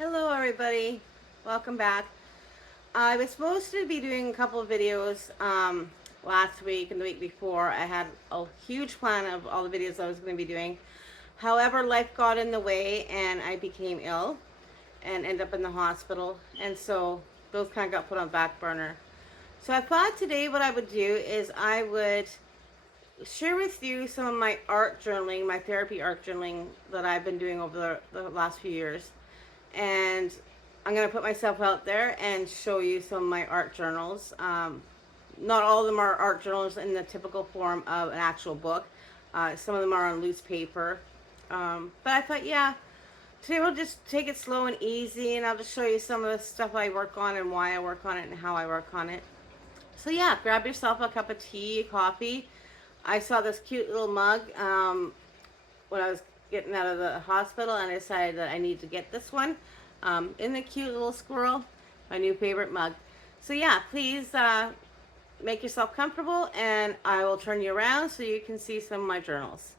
Hello everybody, welcome back. I was supposed to be doing a couple of videos last week and the week before. I had a huge plan of all the videos I was going to be doing. However, life got in the way and I became ill and ended up in the hospital, and so those kind of got put on back burner. So I thought today what I would do is I would share with you some of my art journaling, my therapy art journaling that I've been doing over the last few years. And I'm going to put myself out there and show you some of my art journals. Not all of them are art journals in the typical form of an actual book. Some of them are on loose paper. But I thought, yeah, today we'll just take it slow and easy, and I'll just show you some of the stuff I work on and why I work on it and how I work on it. So yeah, grab yourself a cup of tea, coffee. I saw this cute little mug when I was getting out of the hospital, and I decided that I need to get this one. In the cute little squirrel, my new favorite mug. So yeah, please make yourself comfortable, and I will turn you around so you can see some of my journals.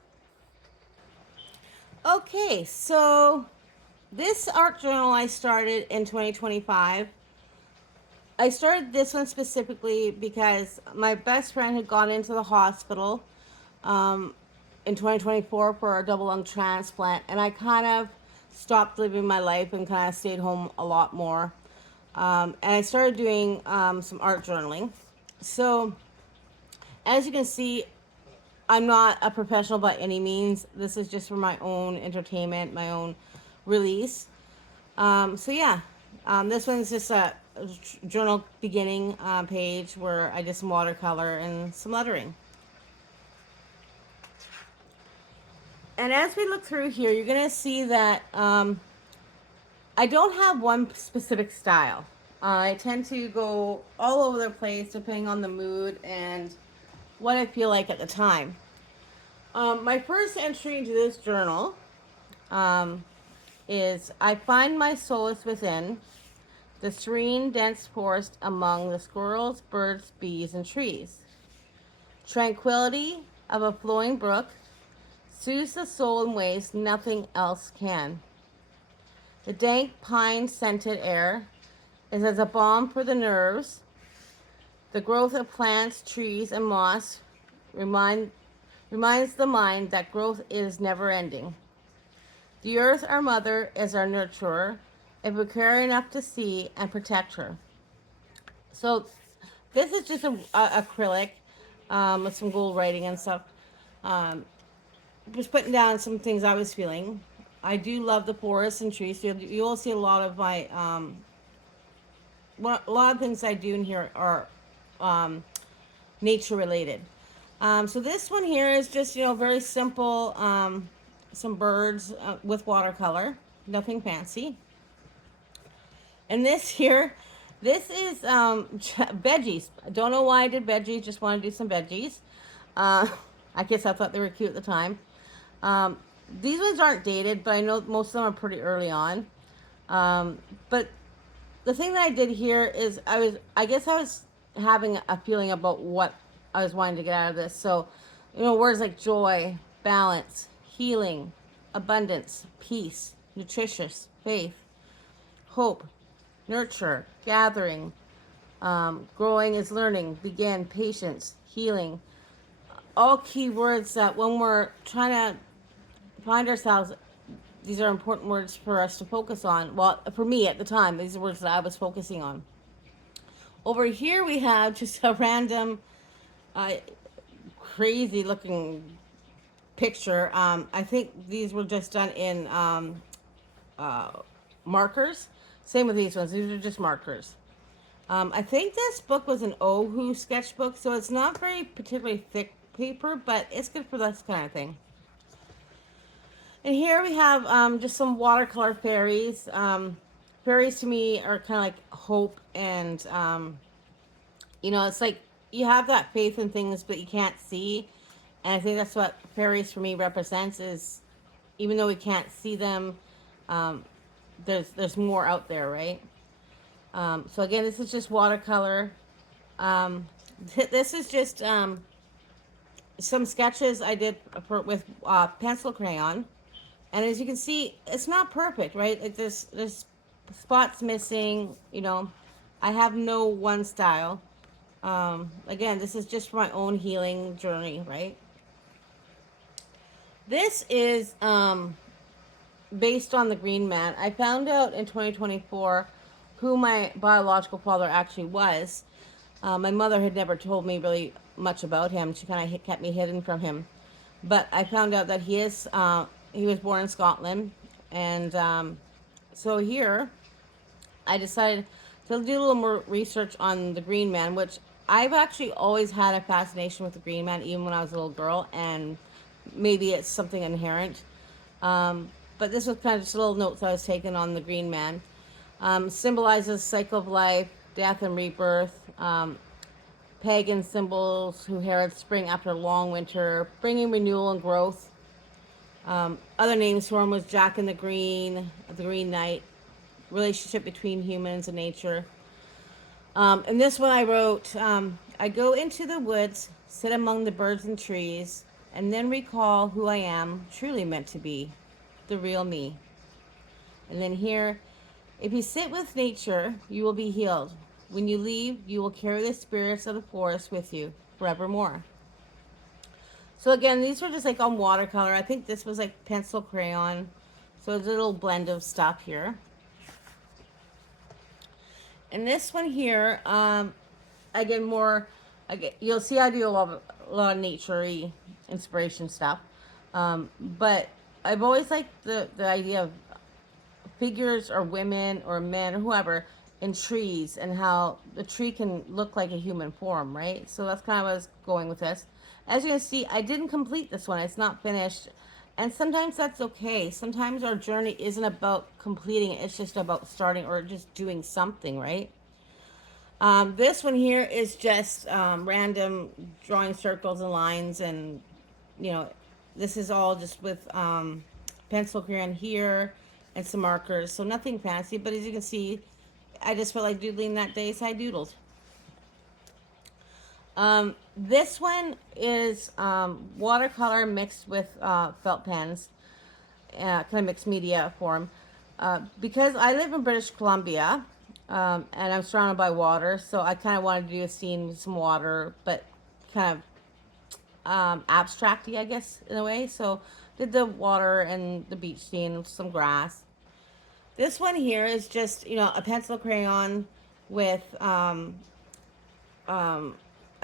Okay, so this art journal I started in 2025. I started this one specifically because my best friend had gone into the hospital um, in 2024 for a double lung transplant, and I kind of stopped living my life and kind of stayed home a lot more. And I started doing some art journaling. So, as you can see, I'm not a professional by any means. This is just for my own entertainment, my own release. So yeah, this one's just a journal beginning page where I did some watercolor and some lettering. And as we look through here, you're going to see that I don't have one specific style. I tend to go all over the place depending on the mood and what I feel like at the time. My first entry into this journal um, is I find my solace within the serene, dense forest among the squirrels, birds, bees, and trees. Tranquility of a flowing brook soothes the soul in ways nothing else can. The dank pine scented air is as a balm for the nerves. The growth of plants, trees, and moss reminds the mind that growth is never ending. The earth, our mother, is our nurturer, if we care enough to see and protect her. So, this is just a acrylic with some gold writing and stuff. Um, just putting down some things I was feeling. I do love the forests and trees. So you will see a lot of my a lot of things I do in here are um, nature related. So this one here is just very simple. Some birds with watercolor, nothing fancy. And this here, this is veggies. I don't know why I did veggies. Just want to do some veggies. Uh, I guess I thought they were cute at the time. Um, these ones aren't dated, but I know most of them are pretty early on. But the thing that I did here is I guess I was having a feeling about what I was wanting to get out of this. So, words like joy, balance, healing, abundance, peace, nutritious, faith, hope, nurture, gathering, growing is learning, begin, patience, healing. All key words that when we're trying to find ourselves, these are important words for us to focus on. Well, for me at the time, these are words that I was focusing on. Over here we have just a random, uh, crazy looking picture. I think these were just done in uh, markers. Same with these ones. These are just markers. I think this book was an Ohu sketchbook, so it's not very particularly thick paper, but it's good for this kind of thing. And here we have just some watercolor fairies. Fairies to me are kind of like hope, and it's like you have that faith in things, but you can't see. And I think that's what fairies for me represents, is even though we can't see them, um, there's more out there, right? So again, this is just watercolor. This is just some sketches I did with pencil crayon. And as you can see, it's not perfect, right? There's spots missing, I have no one style. Again, this is just for my own healing journey, right? This is based on the Green Man. I found out in 2024 who my biological father actually was. My mother had never told me really much about him. She kind of kept me hidden from him. But I found out that he was born in Scotland. And so here, I decided to do a little more research on the Green Man, which I've actually always had a fascination with the Green Man, even when I was a little girl, and maybe it's something inherent. But this was kind of just little notes I was taking on the Green Man. Symbolizes cycle of life, death and rebirth. Pagan symbols who herald spring after a long winter, bringing renewal and growth. Other names for him was Jack and the Green Knight, relationship between humans and nature. And this one I wrote, I go into the woods, sit among the birds and trees, and then recall who I am truly meant to be, the real me. And then here, if you sit with nature, you will be healed. When you leave, you will carry the spirits of the forest with you forevermore. So again, these were just like on watercolor. I think this was like pencil crayon. So it's a little blend of stuff here. And this one here, again, you'll see I do a lot of nature-y inspiration stuff. But I've always liked the idea of figures or women or men or whoever in trees and how the tree can look like a human form, right? So that's kind of what I was going with this. As you can see, I didn't complete this one. It's not finished. And sometimes that's okay. Sometimes our journey isn't about completing it. It's just about starting or just doing something, right? This one here is just random drawing circles and lines, and you know, this is all just with pencil crayon here and some markers. So nothing fancy, but as you can see, I just felt like doodling that day, so I doodled. This one is watercolor mixed with felt pens, kind of mixed media form. Because I live in British Columbia, and I'm surrounded by water, so I kind of wanted to do a scene with some water, but kind of abstracty, I guess, in a way. So did the water and the beach scene, some grass. This one here is just, a pencil crayon with, I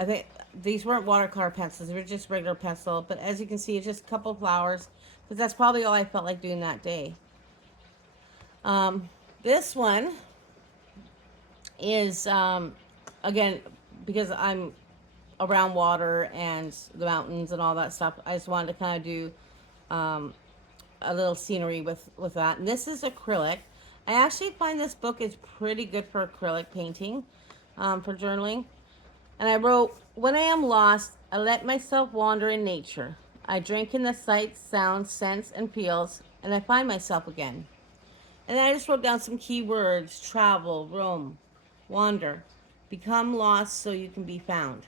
think these weren't watercolor pencils, they were just regular pencil. But as you can see, it's just a couple flowers, because that's probably all I felt like doing that day. This one is, again, because I'm around water and the mountains and all that stuff, I just wanted to kind of do a little scenery with that. And this is acrylic. I actually find this book is pretty good for acrylic painting, for journaling. And I wrote, when I am lost, I let myself wander in nature. I drink in the sights, sounds, scents, and feels, and I find myself again. And then I just wrote down some key words: travel, roam, wander, become lost so you can be found.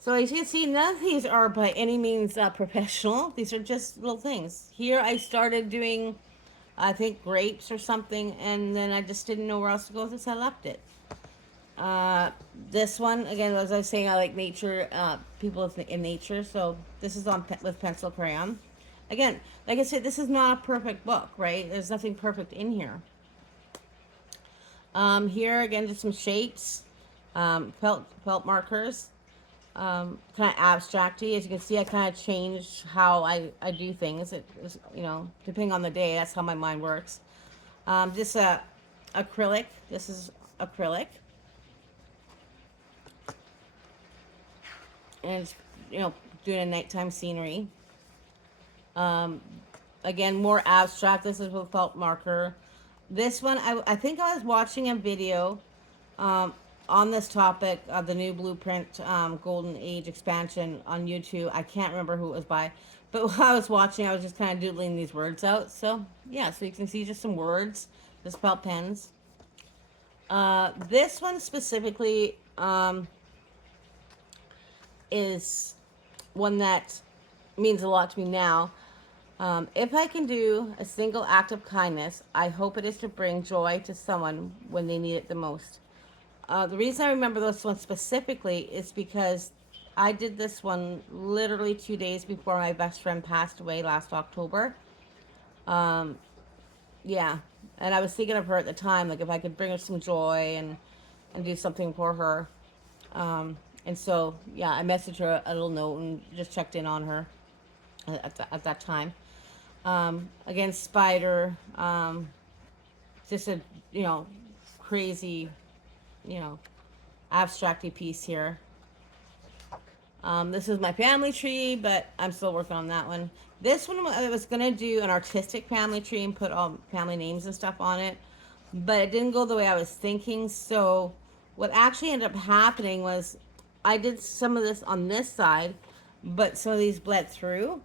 So as you can see, none of these are by any means professional. These are just little things. Here I started doing, I think, grapes or something, and then I just didn't know where else to go with this. I left it. This one, again, as I was saying, I like nature, people in nature, so this is on with pencil crayon. Again, like I said, this is not a perfect book, right? There's nothing perfect in here. Here, again, just some shapes, felt markers, kind of abstracty. As you can see, I kind of changed how I do things. It was, depending on the day, that's how my mind works. This acrylic. This is acrylic. And it's, doing a nighttime scenery. Again, more abstract. This is with felt marker. This one, I think I was watching a video on this topic of the new Blueprint Golden Age expansion on YouTube. I can't remember who it was by, but while I was watching, I was just kind of doodling these words out. So yeah, so you can see just some words, just felt pens. This one specifically is one that means a lot to me now. If I can do a single act of kindness, I hope it is to bring joy to someone when they need it the most. The reason I remember this one specifically is because I did this one literally 2 days before my best friend passed away last October. Um, yeah, and I was thinking of her at the time, like if I could bring her some joy and do something for her. And so, yeah, I messaged her a little note and just checked in on her at that time. Again, Spider, just a, you know, crazy, you know, abstracty piece here. This is my family tree, but I'm still working on that one. This one I was gonna do an artistic family tree and put all family names and stuff on it, but it didn't go the way I was thinking. So what actually ended up happening was I did some of this on this side, but some of these bled through.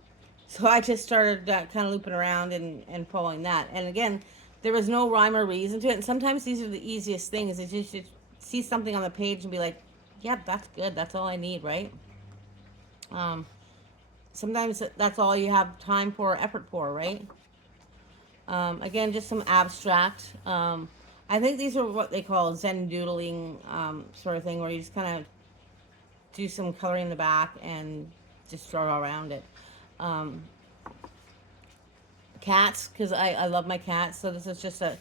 So I just started kind of looping around and following that. And again, there was no rhyme or reason to it. And sometimes these are the easiest things. Is you should see something on the page and be like, yeah, that's good. That's all I need, right? Um, Sometimes that's all you have time for, effort for, right? Again, just some abstract. I think these are what they call Zen doodling sort of thing, where you just kind of do some coloring in the back and just draw around it. Um, Cats, because I love my cats, so this is just a.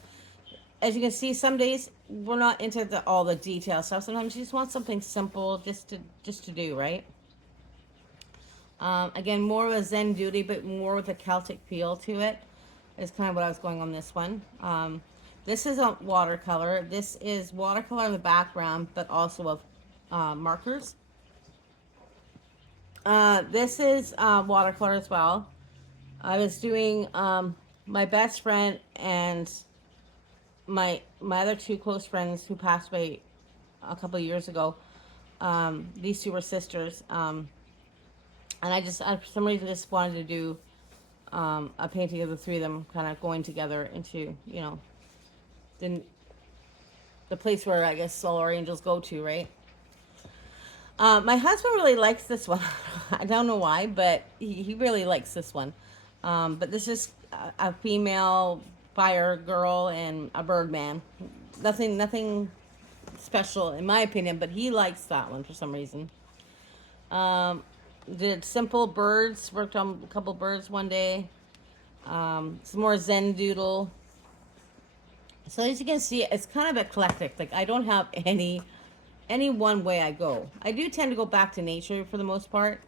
As you can see, some days we're not into all the detail stuff. Sometimes you just want something simple, just to do, right? Again, more of a Zen duty, but more with a Celtic feel to it. Is kind of what I was going on this one. This is a watercolor. This is watercolor in the background, but also of markers. This is watercolor as well. I was doing my best friend and my other two close friends who passed away a couple of years ago. These two were sisters, and I for some reason just wanted to do a painting of the three of them kind of going together into, the the place where I guess all our angels go to, right? My husband really likes this one. I don't know why, but he really likes this one. But this is a female fire girl and a bird man. Nothing special in my opinion, but he likes that one for some reason. Um, did simple birds. Worked on a couple birds one day. Some more Zen doodle. So as you can see, it's kind of eclectic. Like I don't have any one way I go. I do tend to go back to nature for the most part.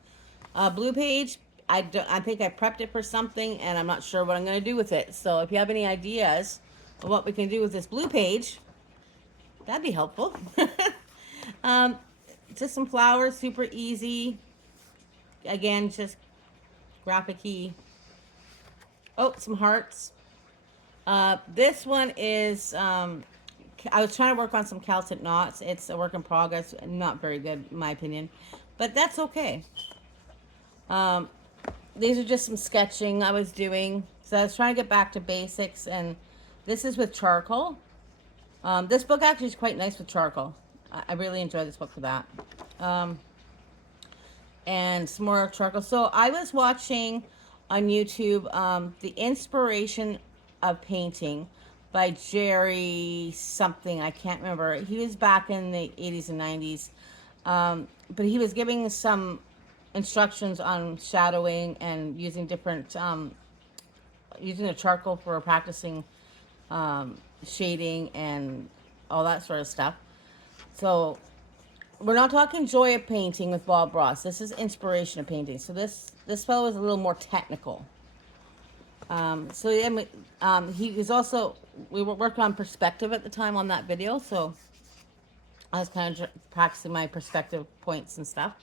Blue page, I think I prepped it for something and I'm not sure what I'm going to do with it. So if you have any ideas of what we can do with this blue page, that'd be helpful. um, just some flowers, super easy. Again, just graphic-y. Oh, some hearts. This one is I was trying to work on some Celtic knots. It's a work in progress, not very good in my opinion, but that's okay. Um, these are just some sketching I was doing. So I was trying to get back to basics, and this is with charcoal. This book actually is quite nice with charcoal. I really enjoy this book for that. Um, and some more charcoal. So I was watching on YouTube the inspiration of painting by Jerry something. I can't remember. He was back in the 80s and 90s. But he was giving some instructions on shadowing and using different, using the charcoal for practicing shading and all that sort of stuff. So we're not talking joy of painting with Bob Ross. This is inspiration of painting. So this fellow is a little more technical. So yeah, he was also, we were working on perspective at the time on that video. So I was kind of practicing my perspective points and stuff.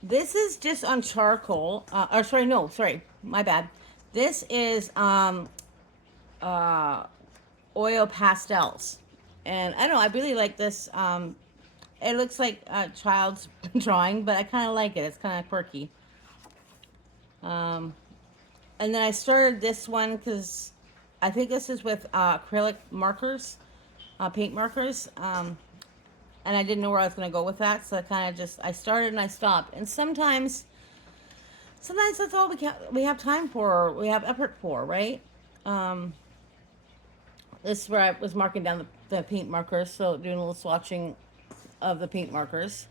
This is just on charcoal. Or sorry, no, sorry, my bad. This is uh, oil pastels, and I don't know. I really like this. It looks like a child's drawing, but I kind of like it. It's kind of quirky. Um, and then I started this one because I think this is with acrylic markers, paint markers. And I didn't know where I was going to go with that, so I kind of just, I started and I stopped. And sometimes sometimes that's all we have time for, or we have effort for, right? Um, this is where I was marking down the paint markers, so doing a little swatching of the paint markers.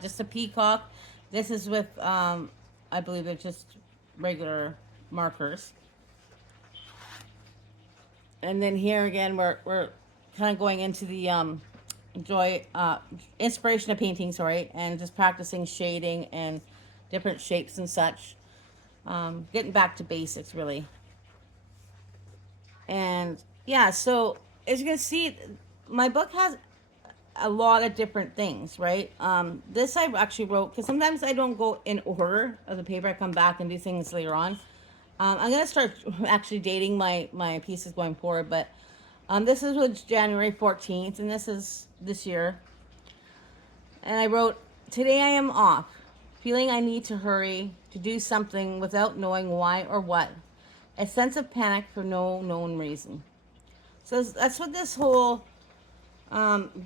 Just a peacock. This is with, I believe it's just regular markers. And then here again, we're kind of going into the joy, inspiration of painting, sorry, and just practicing shading and different shapes and such. Getting back to basics, really. And yeah, so as you can see, my book has a lot of different things, right? This I actually wrote because sometimes I don't go in order of the paper. I come back and do things later on. I'm gonna start actually dating my pieces going forward, but this is with January 14th, and this is this year. And I wrote, "Today I am off, feeling I need to hurry to do something without knowing why or what. A sense of panic for no known reason." So that's what this whole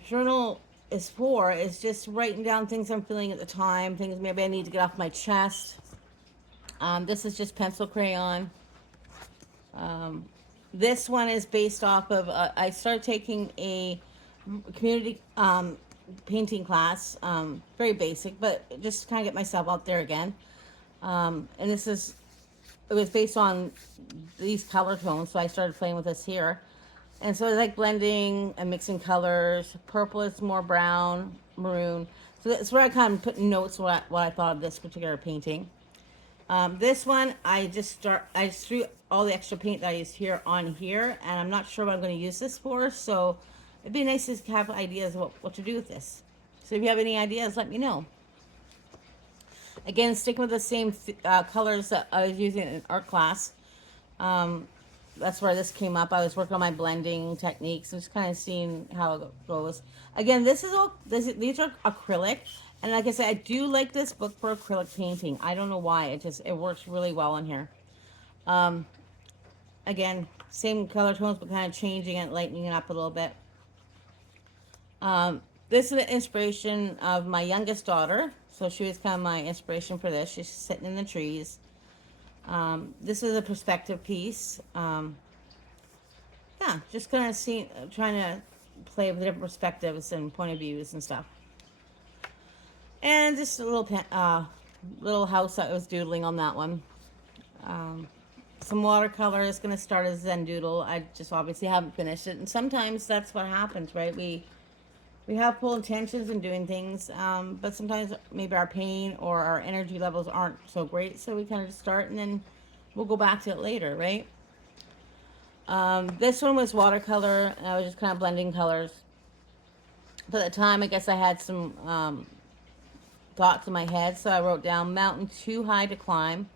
journal is for. Is just writing down things I'm feeling at the time, things maybe I need to get off my chest. This is just pencil crayon. Um, this one is based off of I started taking a community painting class, very basic, but just kind of get myself out there again. And this is it was based on these color tones, so I started playing with this here. And so it's like blending and mixing colors. Purple is more brown, maroon. So that's where I kind of put notes what I thought of this particular painting. This one I just threw all the extra paint that I used here on here, and I'm not sure what I'm going to use this for. So it'd be nice to have ideas of what to do with this. So if you have any ideas, let me know. Again, sticking with the same colors that I was using in art class. Um, that's where this came up. I was working on my blending techniques and just kind of seeing how it goes. Again, these are acrylic, and like I said, I do like this book for acrylic painting. I don't know why. It works really well in here. Um, again, same color tones, but kind of changing it, lightening it up a little bit. This is the inspiration of my youngest daughter. So she was kind of my inspiration for this. She's sitting in the trees. This is a perspective piece. Yeah, just kind of trying to play with different perspectives and point of views and stuff. And just a little house I was doodling on that one. Um, some watercolor is going to start as Zen doodle. I just obviously haven't finished it, and sometimes that's what happens, right? We have full intentions in doing things, but sometimes maybe our pain or our energy levels aren't so great, so we kind of just start and then we'll go back to it later, right? This one was watercolor, and I was just kind of blending colors. But at the time, I guess I had some thoughts in my head, so I wrote down mountain too high to climb,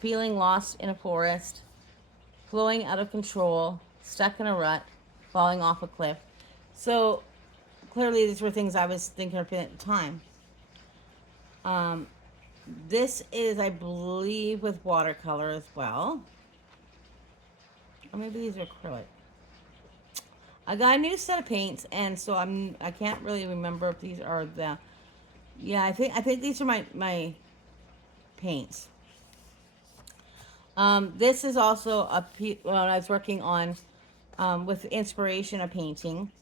feeling lost in a forest, flowing out of control, stuck in a rut, falling off a cliff. So clearly, these were things I was thinking of at the time. Um, this is, I believe, with watercolor as well. Or maybe these are acrylic. I got a new set of paints, and so I can't really remember if these are the. Yeah, I think these are my paints. This is also when I was working on with inspiration of painting.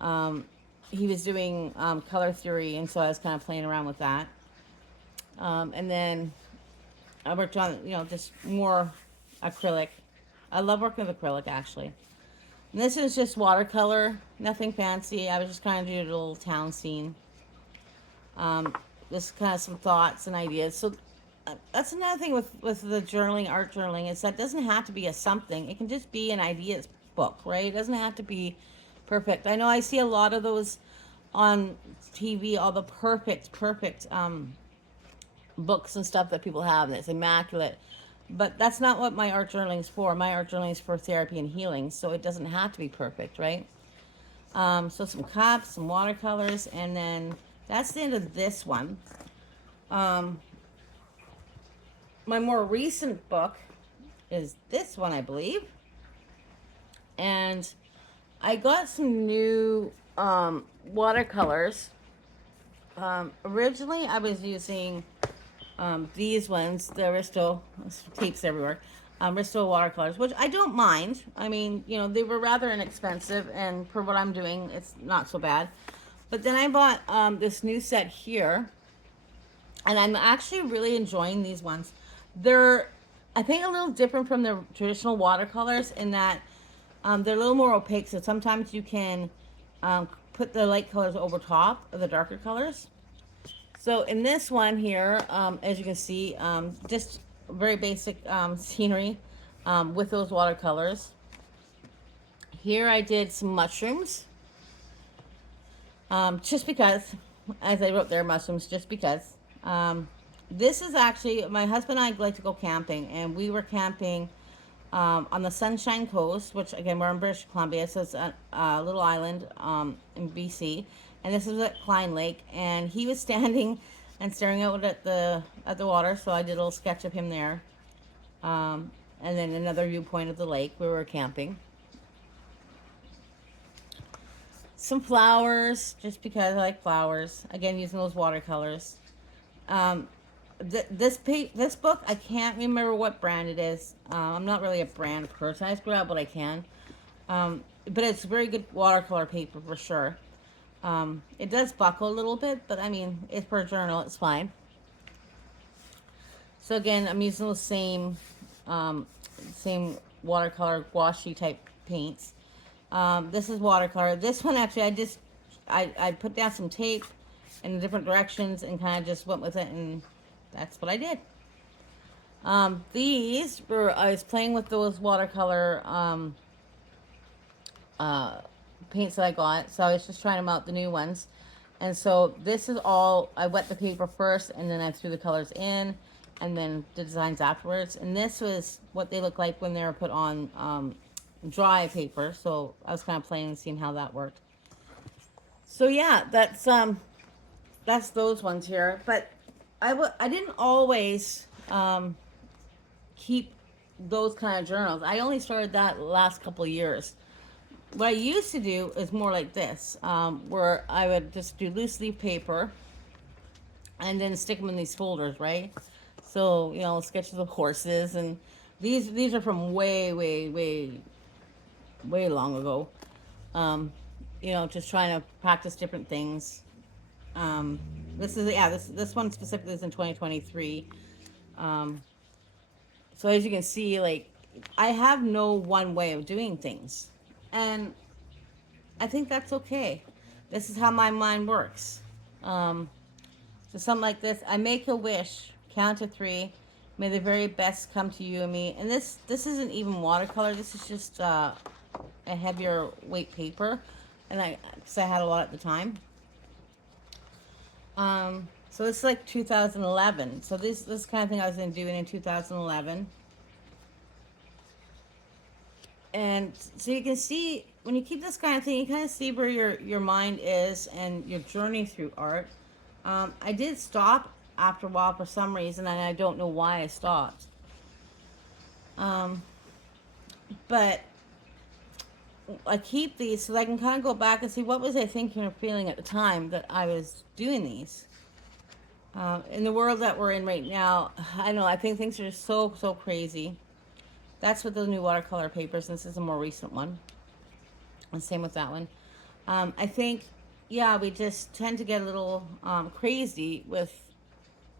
Um, he was doing color theory, and so I was kind of playing around with that. And then I worked on just more acrylic. I love working with acrylic actually. And this is just watercolor, nothing fancy. I was just kind of doing a little town scene. Just kind of some thoughts and ideas. So that's another thing with the journaling, art journaling, is that it doesn't have to be a something. It can just be an ideas book, right? It doesn't have to be perfect. I know I see a lot of those on TV, all the perfect books and stuff that people have, and it's immaculate. But that's not what my art journaling is for. My art journaling is for therapy and healing, so it doesn't have to be perfect, right? So some cups, some watercolors, and then that's the end of this one. Um, my more recent book is this one, I believe. And I got some new watercolors. Originally, I was using these ones, the Aristo tapes everywhere, Aristo watercolors, which I don't mind. I mean, you know, they were rather inexpensive, and for what I'm doing, it's not so bad. But then I bought this new set here, and I'm actually really enjoying these ones. They're, I think, a little different from the traditional watercolors in that they're a little more opaque. So sometimes you can put the light colors over top of the darker colors. So in this one here, as you can see, just very basic scenery with those watercolors. Here I did some mushrooms, just because, as I wrote there, mushrooms, just because. This is actually, my husband and I like to go camping, and we were camping on the Sunshine Coast, which again, we're in British Columbia, so it's a little island in BC. And this was at Klein Lake, and he was standing and staring out at the water, so I did a little sketch of him there. And then another viewpoint of the lake where we were camping. Some flowers, just because I like flowers. Again, using those watercolors. Um, this book, I can't remember what brand it is. I'm not really a brand person. I screw out what I can. But it's very good watercolor paper for sure. It does buckle a little bit, but I mean, it's for a journal. It's fine. So again, I'm using the um, same watercolor gouache type paints. This is watercolor. This one actually, I put down some tape in different directions and kind of just went with it, and that's what I did. These were, I was playing with those watercolor uh, paints that I got, so I was just trying them out, the new ones. And so this is all, I wet the paper first, and then I threw the colors in, and then the designs afterwards. And this was what they look like when they were put on dry paper. So I was kind of playing and seeing how that worked. So yeah, that's those ones here. But I didn't always keep those kind of journals. I only started that last couple of years. What I used to do is more like this, where I would just do loose leaf paper and then stick them in these folders, right? So, you know, sketches of horses, and these are from way long ago. Um, you know, just trying to practice different things. Um, this is, yeah, this one specifically is in 2023. Um, so as you can see, like, I have no one way of doing things, and I think that's okay. This is how my mind works. Um, so something like this, I make a wish, count to three, may the very best come to you and me. And this isn't even watercolor. This is just a heavier weight paper, and because I had a lot at the time. So this is like 2011. So this kind of thing I was doing in 2011. And so you can see when you keep this kind of thing, you kind of see where your mind is and your journey through art. I did stop after a while for some reason, and I don't know why I stopped. Um, but I keep these so that I can kind of go back and see what was I thinking or feeling at the time that I was doing these. In the world that we're in right now, I know I think things are just so crazy. That's with the new watercolor papers. This is a more recent one, and same with that one. I think, yeah, we just tend to get a little crazy with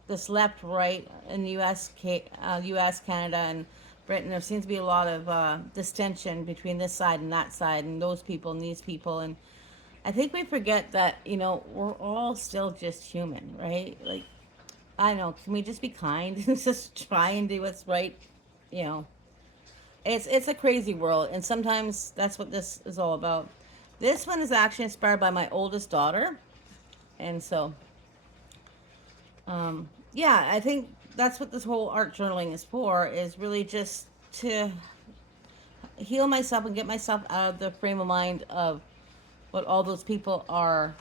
this left right in the U.S., Canada, and Britain. There seems to be a lot of distension between this side and that side, and those people and these people. And I think we forget that, you know, we're all still just human, right? Like, I don't know, can we just be kind and just try and do what's right? You know, it's a crazy world, and sometimes that's what this is all about. This one is actually inspired by my oldest daughter, and so yeah, I think that's what this whole art journaling is for, is really just to heal myself and get myself out of the frame of mind of what all those people are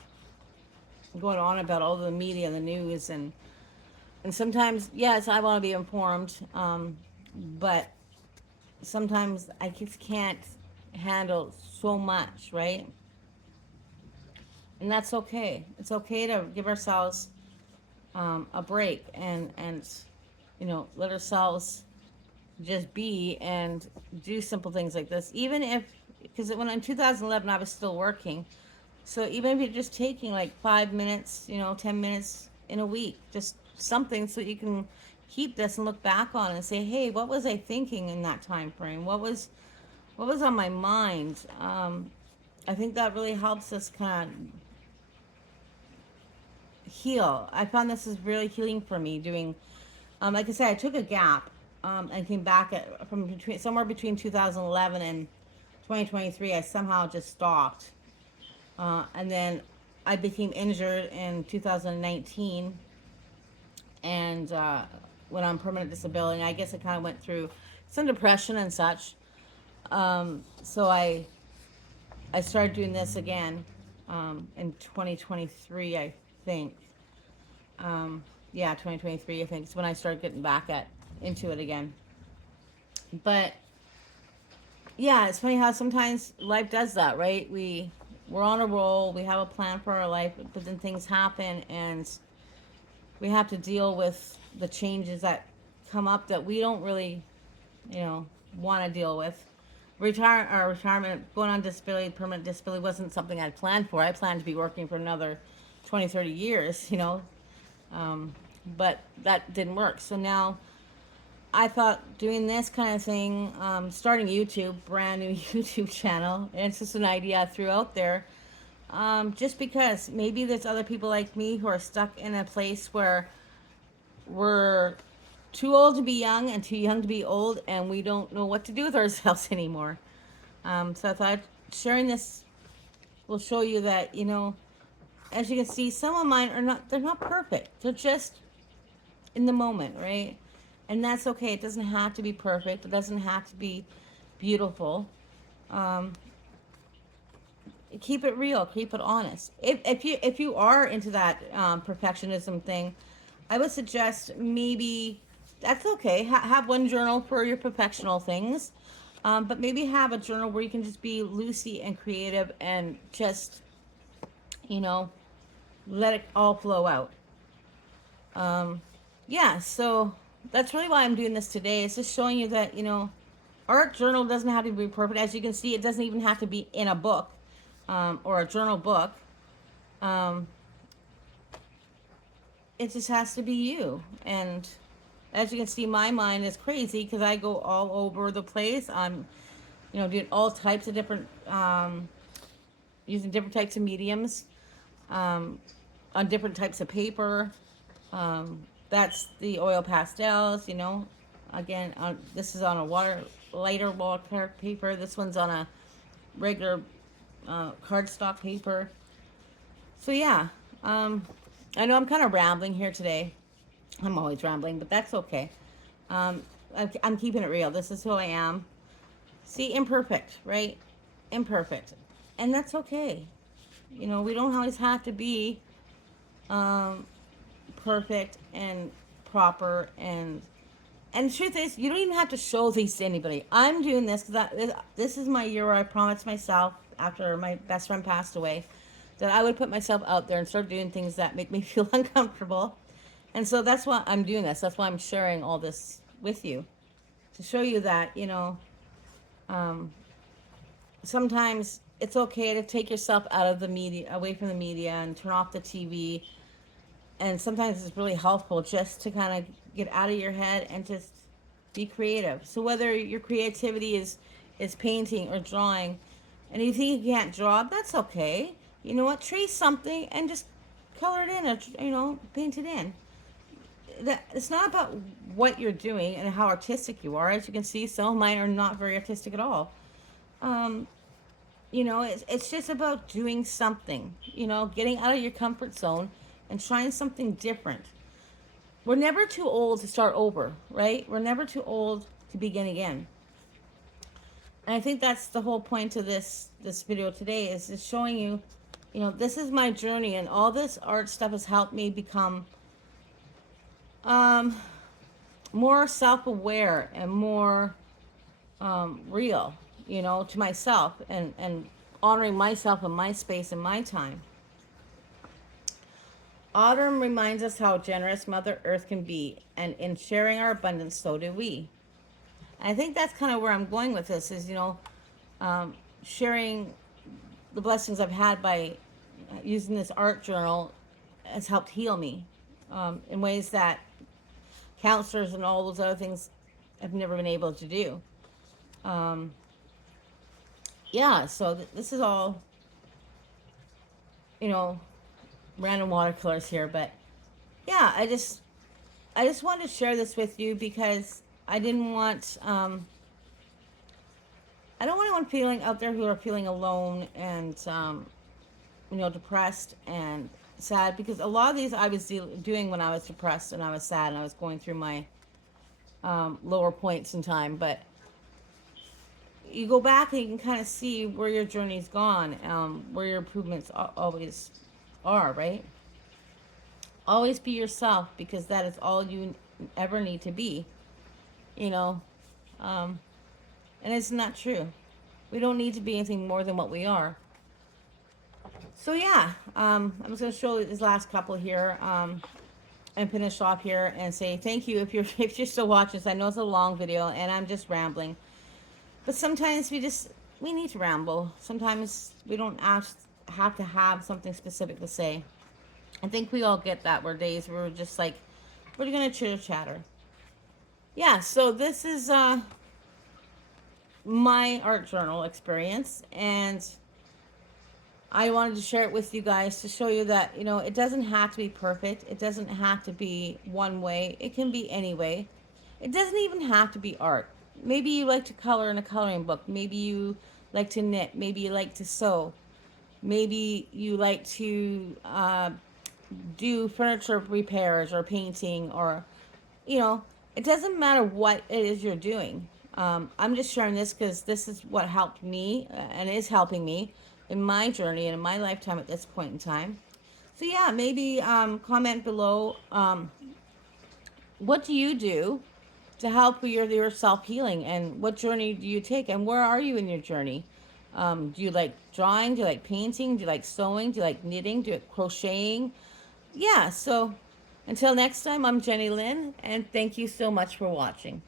going on about, all the media, the news, and sometimes, yes, I want to be informed, but sometimes I just can't handle so much, right? And that's okay. It's okay to give ourselves a break and let ourselves just be and do simple things like this. Even if, because when in 2011 I was still working, so even if you're just taking like 5 minutes, 10 minutes in a week, just something so you can keep this and look back on it and say, hey, what was I thinking in that time frame? What was on my mind? I think that really helps us kind of heal. I found this is really healing for me doing. Like I said, I took a gap and came back from somewhere between 2011 and 2023. I somehow just stopped, and then I became injured in 2019 and went on permanent disability. And I guess I kind of went through some depression and such. So I started doing this again in 2023, I think. Yeah, 2023, I think, is when I started getting back at into it again. But yeah, it's funny how sometimes life does that, right? We're on a roll, we have a plan for our life, but then things happen and we have to deal with the changes that come up that we don't really, you know, want to deal with. Retirement, going on disability, permanent disability wasn't something I'd planned for. I planned to be working for another 20, 30 years, um, but that didn't work. So now I thought doing this kind of thing, starting YouTube, brand new YouTube channel, and it's just an idea I threw out there, just because maybe there's other people like me who are stuck in a place where we're too old to be young and too young to be old, and we don't know what to do with ourselves anymore. So I thought sharing this will show you that, as you can see, some of mine they're not perfect. They're just in the moment, right? And that's okay. It doesn't have to be perfect. It doesn't have to be beautiful. Um, Keep it real. Keep it honest. If you are into that perfectionism thing, I would suggest maybe that's okay. Have one journal for your perfectional things, but maybe have a journal where you can just be loosey and creative and just you know let it all flow out. Um, yeah, so that's really why I'm doing this today. It's just showing you that, art journal doesn't have to be perfect. As you can see, it doesn't even have to be in a book or a journal book. Um, it just has to be you. And as you can see, my mind is crazy because I go all over the place. I'm, doing all types of different, using different types of mediums, um, on different types of paper. That's the oil pastels, Again, this is on a lighter water paper. This one's on a regular cardstock paper. So yeah, I know I'm kind of rambling here today. I'm always rambling, but that's okay. Um, I'm keeping it real. This is who I am. See, imperfect, right? Imperfect, and that's okay. We don't always have to be um, perfect and proper and the truth is, you don't even have to show these to anybody. I'm doing this because this is my year where I promised myself after my best friend passed away that I would put myself out there and start doing things that make me feel uncomfortable. And so that's why I'm doing this. That's why I'm sharing all this with you to show you that, um, sometimes it's okay to take yourself out of the media, away from the media, and turn off the TV. And sometimes it's really helpful just to kind of get out of your head and just be creative. So whether your creativity is painting or drawing, and you think you can't draw, that's okay. You know what? Trace something and just color it in, or paint it in. It's not about what you're doing and how artistic you are. As you can see, some of mine are not very artistic at all. Um, it's just about doing something. Getting out of your comfort zone and trying something different. We're never too old to start over, right? We're never too old to begin again. And I think that's the whole point of this video today is showing you, this is my journey, and all this art stuff has helped me become um, more self-aware and more real, to myself and honoring myself and my space and my time. Autumn reminds us how generous Mother Earth can be, and in sharing our abundance, so do we. And I think that's kind of where I'm going with this is, um, sharing the blessings I've had by using this art journal has helped heal me in ways that counselors and all those other things have never been able to do. Um, yeah, so this is all, you know, random watercolors here, but yeah, I just wanted to share this with you because I didn't want I don't want anyone feeling out there who are feeling alone and depressed and sad, because a lot of these I was doing when I was depressed and I was sad and I was going through my lower points in time. But you go back and you can kind of see where your journey's gone, where your improvements always are, right? Always be yourself, because that is all you ever need to be, you know. Um, and it's not true. We don't need to be anything more than what we are. So yeah, I'm just gonna show you this last couple here, and finish off here and say thank you if you're if you're still watching this. I know it's a long video and I'm just rambling, but sometimes we need to ramble. Sometimes we don't have to have something specific to say. I think we all get that. We're days where we're just like, we're gonna chitter chatter. Yeah. So this is my art journal experience, and I wanted to share it with you guys to show you that, it doesn't have to be perfect. It doesn't have to be one way. It can be any way. It doesn't even have to be art. Maybe you like to color in a coloring book. Maybe you like to knit. Maybe you like to sew. Maybe you like to do furniture repairs or painting, or, it doesn't matter what it is you're doing. I'm just sharing this because this is what helped me and is helping me in my journey and in my lifetime at this point in time. So yeah, maybe comment below, what do you do to help with your self healing, and what journey do you take, and where are you in your journey? Do you like drawing? Do you like painting? Do you like sewing? Do you like knitting? Do you like crocheting? Yeah. So until next time, I'm Jenny Lynn, and thank you so much for watching.